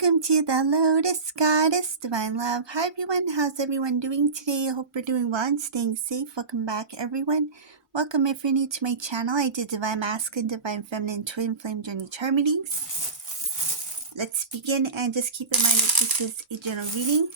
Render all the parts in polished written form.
Welcome to the Lotus Goddess Divine Love. Hi everyone, how's everyone doing today? I hope we're doing well and staying safe. Welcome back everyone. Welcome if you're new to my channel. I do Divine Masculine, Divine Feminine, Twin Flame Journey Chart readings. Let's begin and just keep in mind that this is a general reading.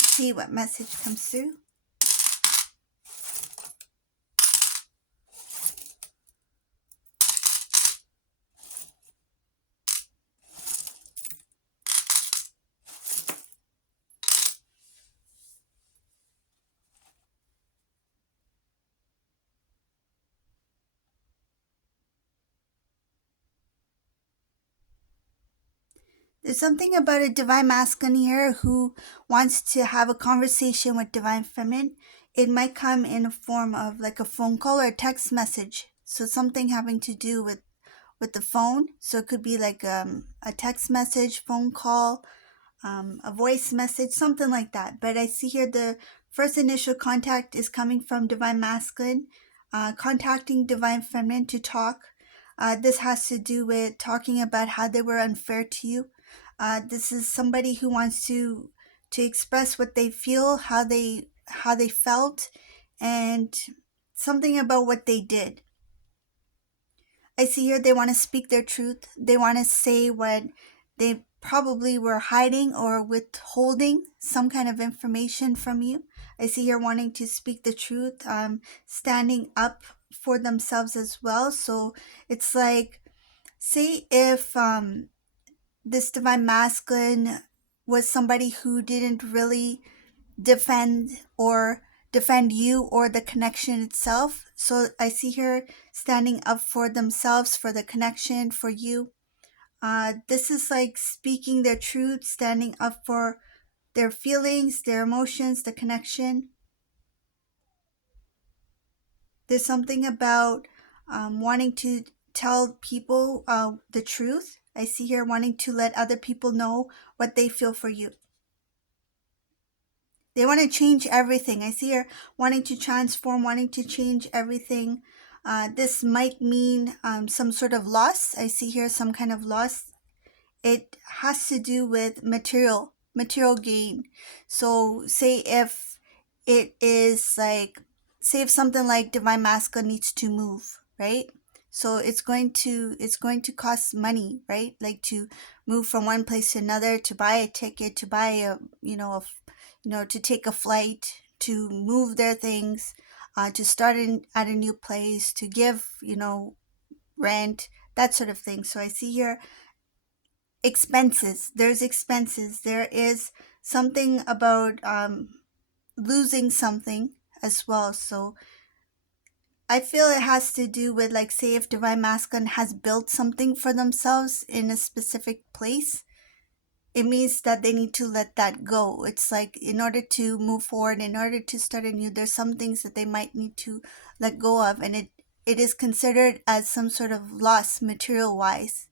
See what message comes through. There's something about a Divine Masculine here who wants to have a conversation with Divine Feminine. It might come in a form of like a phone call or a text message. So something having to do with the phone. So it could be like a text message, phone call, a voice message, something like that. But I see here the first initial contact is coming from Divine Masculine, contacting Divine Feminine to talk. This has to do with talking about how they were unfair to you. This is somebody who wants to express what they feel, how they felt, and something about what they did. I see here they want to speak their truth. They want to say what they probably were hiding or withholding some kind of information from you. I see here wanting to speak the truth, standing up for themselves as well. So it's like, say if this Divine Masculine was somebody who didn't really defend you or the connection itself. So I see her standing up for themselves, for the connection, for you. This is like speaking their truth, standing up for their feelings, their emotions, the connection. There's something about wanting to tell people the truth. I see here wanting to let other people know what they feel for you. They want to change everything. I see her wanting to transform, wanting to change everything. This might mean some sort of loss. I see here some kind of loss. It has to do with material gain. So say if it is like, say if something like Divine Masculine needs to move, right? So it's going to cost money, right? Like to move from one place to another, to buy a ticket, to buy a to take a flight, to move their things, to start at a new place, to give rent, that sort of thing. So I see here expenses. There's expenses. There is something about losing something as well. So I feel it has to do with, like, say if Divine Masculine has built something for themselves in a specific place, it means that they need to let that go. It's like, in order to move forward, in order to start anew, there's some things that they might need to let go of, and it is considered as some sort of loss material wise.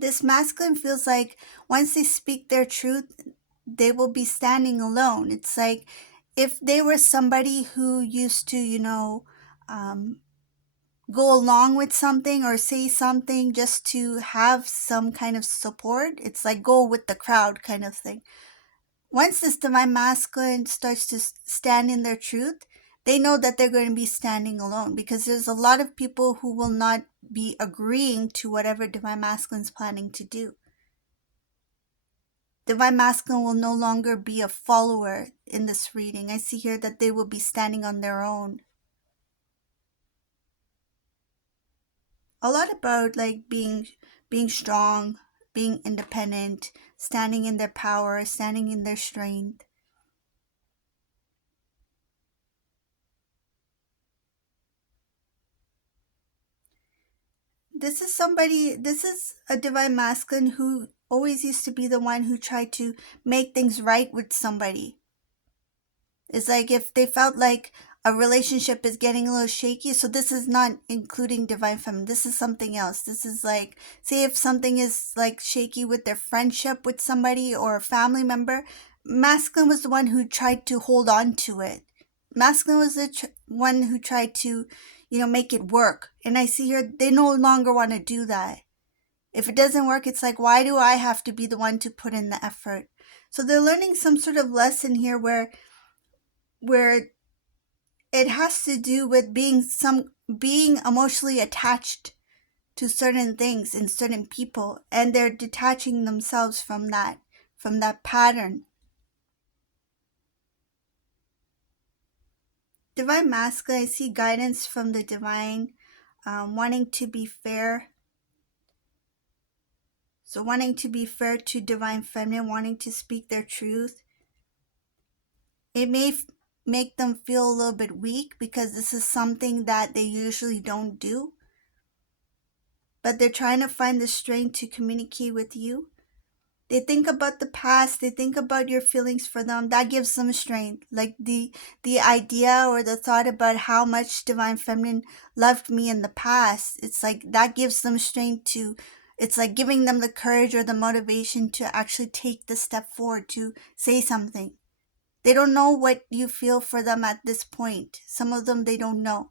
This masculine feels like once they speak their truth, they will be standing alone. It's like if they were somebody who used to, go along with something or say something just to have some kind of support, it's like go with the crowd kind of thing. Once this Divine Masculine starts to stand in their truth, they know that they're going to be standing alone, because there's a lot of people who will not be agreeing to whatever Divine Masculine's planning to do. Divine Masculine will no longer be a follower in this reading. I see here that they will be standing on their own. A lot about like being strong, being independent, standing in their power, standing in their strength. This is a Divine Masculine who always used to be the one who tried to make things right with somebody. It's like if they felt like a relationship is getting a little shaky. So this is not including divine feminine. This is something else. This is like, say if something is like shaky with their friendship with somebody or a family member, masculine was the one who tried to hold on to it. Masculine was the one who tried to, make it work. And I see here, they no longer want to do that. If it doesn't work, it's like, why do I have to be the one to put in the effort? So they're learning some sort of lesson here where it has to do with being emotionally attached to certain things and certain people, and they're detaching themselves from that pattern. Divine masculine, I see guidance from the divine, wanting to be fair. So wanting to be fair to divine feminine, wanting to speak their truth. It may make them feel a little bit weak because this is something that they usually don't do. But they're trying to find the strength to communicate with you. They think about the past, they think about your feelings for them. That gives them strength. Like the idea or the thought about how much divine feminine loved me in the past. It's like that gives them strength to, it's like giving them the courage or the motivation to actually take the step forward to say something. They don't know what you feel for them at this point. Some of them they don't know.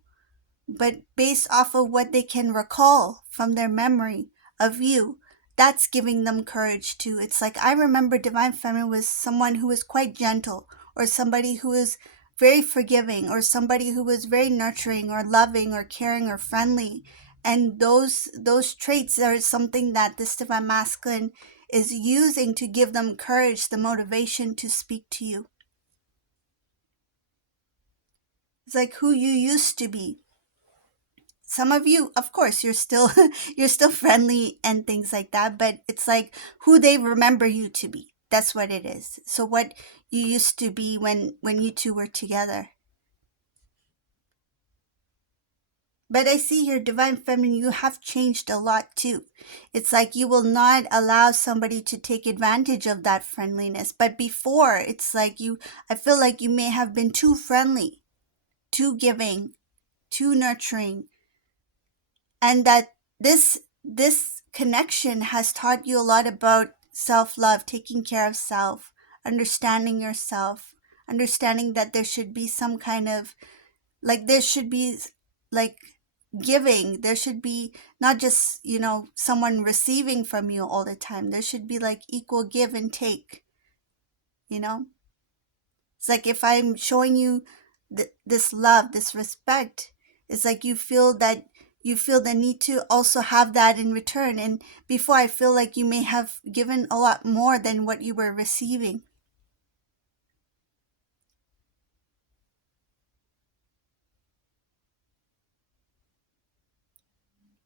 But based off of what they can recall from their memory of you, that's giving them courage too. It's like, I remember divine feminine was someone who was quite gentle, or somebody who was very forgiving, or somebody who was very nurturing or loving or caring or friendly. And those traits are something that this divine masculine is using to give them courage, the motivation to speak to you. It's like who you used to be. Some of you, of course, you're still you're still friendly and things like that, but it's like who they remember you to be. That's what it is. So what you used to be when you two were together. But I see your divine feminine, you have changed a lot too. It's like you will not allow somebody to take advantage of that friendliness. But before, it's like I feel like you may have been too friendly, too giving, too nurturing, and that this connection has taught you a lot about self-love, taking care of self, understanding yourself, understanding that there should be some kind of, like, there should be like giving. There should be not just, someone receiving from you all the time. There should be like equal give and take, you know it's like if I'm showing you this love, this respect, it's like you feel the need to also have that in return. And before, I feel like you may have given a lot more than what you were receiving.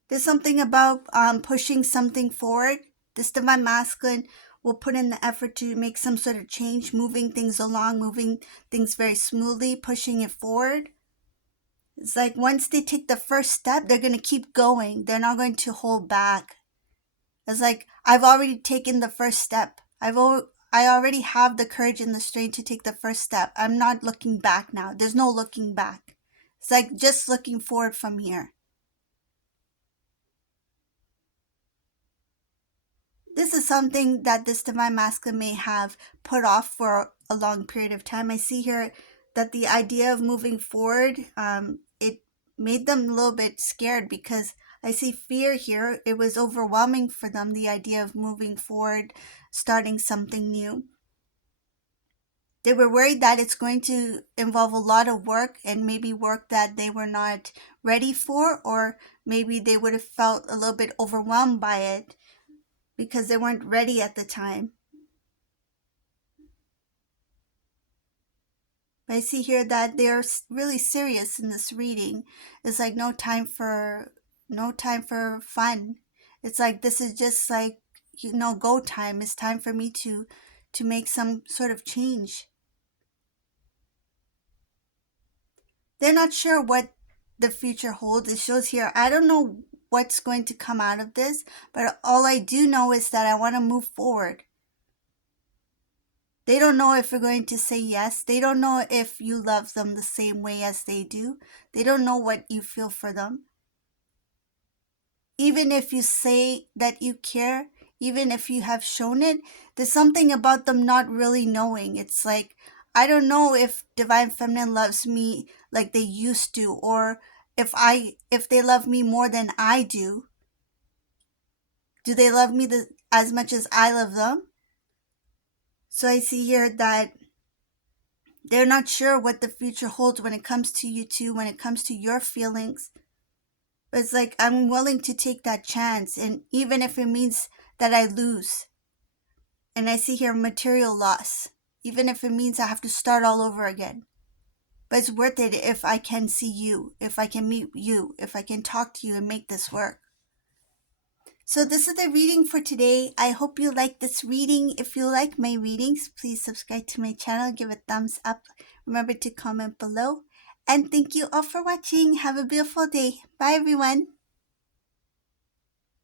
There's something about pushing something forward. This divine masculine will put in the effort to make some sort of change, moving things along, moving things very smoothly, pushing it forward. It's like once they take the first step, they're going to keep going. They're not going to hold back. It's like, I've already taken the first step. I already have the courage and the strength to take the first step. I'm not looking back now. There's no looking back. It's like just looking forward from here. This is something that this divine masculine may have put off for a long period of time. I see here that the idea of moving forward, it made them a little bit scared because I see fear here. It was overwhelming for them, the idea of moving forward, starting something new. They were worried that it's going to involve a lot of work, and maybe work that they were not ready for, or maybe they would have felt a little bit overwhelmed by it because they weren't ready at the time. But I see here that they're really serious in this reading. It's like no time for fun. It's like this is just like, go time. It's time for me to make some sort of change. They're not sure what the future holds. It shows here, I don't know what's going to come out of this, but all I do know is that I want to move forward. They don't know if you're going to say yes. They don't know if you love them the same way as they do. They don't know what you feel for them. Even if you say that you care, even if you have shown it, there's something about them not really knowing. It's like, I don't know if Divine Feminine loves me like they used to, or if they love me more than I do. Do they love me as much as I love them? So I see here that they're not sure what the future holds when it comes to you too, when it comes to your feelings. But it's like, I'm willing to take that chance, and even if it means that I lose. And I see here material loss, even if it means I have to start all over again. But it's worth it if I can see you, if I can meet you, if I can talk to you and make this work. So this is the reading for today. I hope you like this reading. If you like my readings, please subscribe to my channel, give a thumbs up. Remember to comment below. And thank you all for watching. Have a beautiful day. Bye everyone.